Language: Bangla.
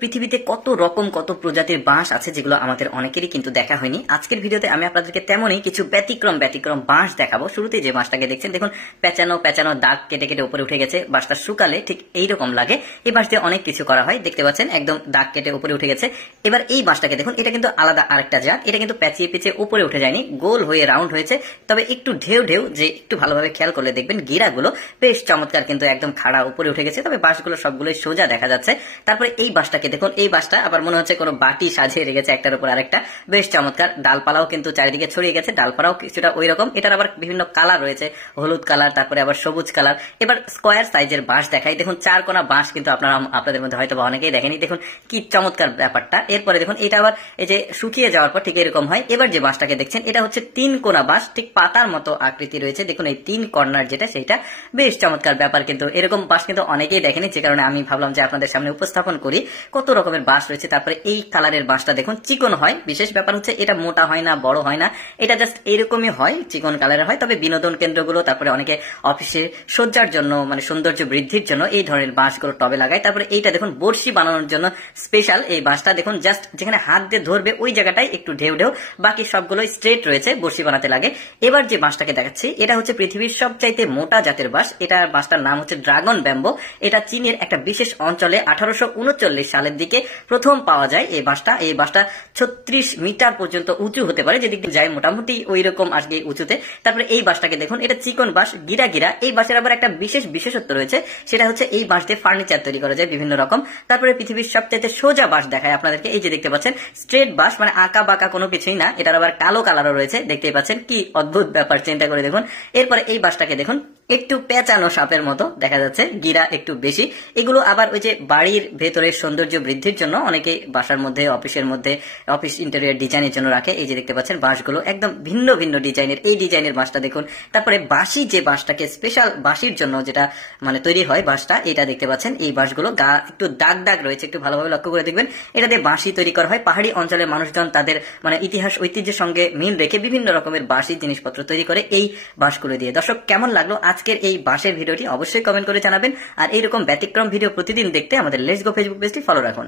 পৃথিবীতে কত রকম কত প্রজাতির বাঁশ আছে যেগুলো আমাদের অনেকেরই কিন্তু দেখা হয়নি। আজকের ভিডিওতে আমি আপনাদেরকে তেমনই কিছু ব্যতিক্রম বাঁশ দেখাবো। শুরুতেই যে বাঁশটাকে দেখছেন দেখুন পেঁচানো দাগ কেটে কেটে উপরে উঠে গেছে। বাঁশটা শুকালে ঠিক এইরকম লাগে। এই বাঁশ দিয়ে অনেক কিছু করা হয়, দেখতে পাচ্ছেন একদম দাগ কেটে উপরে উঠে গেছে। এবার এই বাঁশটাকে দেখুন, এটা কিন্তু আলাদা আরেকটা জাত। এটা কিন্তু পেঁচিয়ে পেঁচিয়ে উপরে উঠে যায়নি, গোল হয়ে রাউন্ড হয়েছে। তবে একটু ঢেউ যে একটু ভালোভাবে খেয়াল করলে দেখবেন গিরাগুলো বেশ চমৎকার, কিন্তু একদম খাড়া উপরে উঠে গেছে। তবে বাঁশগুলো সবগুলোই সোজা দেখা যাচ্ছে। তারপরে এই বাঁশটাকে দেখুন, এই বাঁশটা আবার মনে হচ্ছে কোনো বাটি সাজিয়ে রেখেছে একটার উপর আরেকটা, বেশ চমৎকার। ডালপালাও কিন্তু চারিদিকে ছড়িয়ে গেছে, ডালপালাও কিছুটা ওই রকম। এটার আবার বিভিন্ন কালার রয়েছে, হলুদ কালার, তারপরে আবার সবুজ কালার। এবার স্কোয়ার সাইজের বাঁশ দেখাই। দেখুন চারকোনা বাঁশ কিন্তু আপনাদের মধ্যে হয়তো অনেকেই দেখেনি। দেখুন কি চমৎকার ব্যাপারটা। এরপরে দেখুন এটা আবার এই যে শুকিয়ে যাওয়ার পর ঠিক এরকম হয়। এবার যে বাঁশটাকে দেখছেন এটা হচ্ছে 3 কোনা বাঁশ, ঠিক পাতার মতো আকৃতি রয়েছে। দেখুন এই 3 কর্নার যেটা, সেটা বেশ চমৎকার ব্যাপার। কিন্তু এরকম বাঁশ কিন্তু অনেকেই দেখেনি, যে কারণে আমি ভাবলাম যে আপনাদের সামনে উপস্থাপন করি। কত রকমের বাঁশ রয়েছে। তারপরে এই কালারের বাঁশটা দেখুন চিকন হয়। বিশেষ ব্যাপার হচ্ছে এটা মোটা হয় না, বড় হয় না, এটা জাস্ট এরকমই হয়, চিকন কালারের হয়। তবে বিনোদন কেন্দ্রগুলো, তারপরে অনেকে অফিসে সজ্জার জন্য, মানে সৌন্দর্য বৃদ্ধির জন্য এই ধরনের বাঁশগুলো টবে লাগায়। তারপরে এইটা দেখুন বড়শি বানানোর জন্য স্পেশাল এই বাঁশটা। দেখুন জাস্ট যেখানে হাত দিয়ে ধরবে ওই জায়গাটাই একটু ঢেউ, বাকি সবগুলো স্ট্রেট রয়েছে, বড়শি বানাতে লাগে। এবার যে বাঁশটাকে দেখাচ্ছি এটা হচ্ছে পৃথিবীর সবচাইতে মোটা জাতের বাঁশ। এটা বাঁশটার নাম হচ্ছে ড্রাগন ব্যাম্বো। এটা চীনের একটা বিশেষ অঞ্চলে 1839 সালের দিকে প্রথম পাওয়া যায় এই বাঁশটা। এই বাঁশটা 36 মিটার পর্যন্ত উঁচু হতে পারে, যেদিক দিয়ে যায় মোটামুটি ওই রকম আসবে উঁচুতে। তারপরে এই বাঁশটাকে দেখুন, এটা চিকন বাঁশ, গিরা। এই বাঁশের আবার একটা বিশেষত্ব রয়েছে, সেটা হচ্ছে এই বাঁশ দিয়ে ফার্নিচার তৈরি করা যায় বিভিন্ন রকম। তারপরে পৃথিবীর সবচাইতে সোজা বাঁশ দেখায় আপনাদেরকে। এই যে দেখতে পাচ্ছেন স্ট্রেট বাঁশ, মানে আঁকা বাঁকা কোনো কিছুই না। এটার আবার কালো কালারও রয়েছে, দেখতেই পাচ্ছেন কি অদ্ভুত ব্যাপার, চিন্তা করে দেখুন। এরপরে এই বাঁশটাকে দেখুন, একটু পেঁচানো সাপের মতো দেখা যাচ্ছে, গিরা একটু বেশি। এগুলো আবার ওই যে বাড়ির ভেতরে সৌন্দর্য বৃদ্ধির জন্য অনেকে বাসার মধ্যে, অফিসের মধ্যে, অফিস ইন্টেরিয়র ডিজাইনের জন্য রাখে। এই যে দেখতে পাচ্ছেন বাঁশগুলো একদম ভিন্ন ডিজাইনের। এই ডিজাইনের বাঁশটা দেখুন। তারপরে বাঁশি, যে বাঁশটাকে স্পেশাল বাঁশির জন্য যেটা মানে তৈরি হয় বাঁশটা, এটা দেখতে পাচ্ছেন এই বাঁশগুলো গা একটু দাগ রয়েছে, একটু ভালোভাবে লক্ষ্য করে দেখবেন। এটা দিয়ে বাঁশি তৈরি করা হয়। পাহাড়ি অঞ্চলের মানুষজন তাদের মানে ইতিহাস ঐতিহ্যের সঙ্গে মিল রেখে বিভিন্ন রকমের বাঁশি জিনিসপত্র তৈরি করে এই বাঁশগুলো দিয়ে। দর্শক, কেমন লাগলো আজকের এই বাঁশের ভিডিওটি অবশ্যই কমেন্ট করে জানাবেন। আর এইরকম ব্যতিক্রম ভিডিও প্রতিদিন দেখতে আমাদের লেটস গো ফেসবুক পেজটি ফলো রাখুন।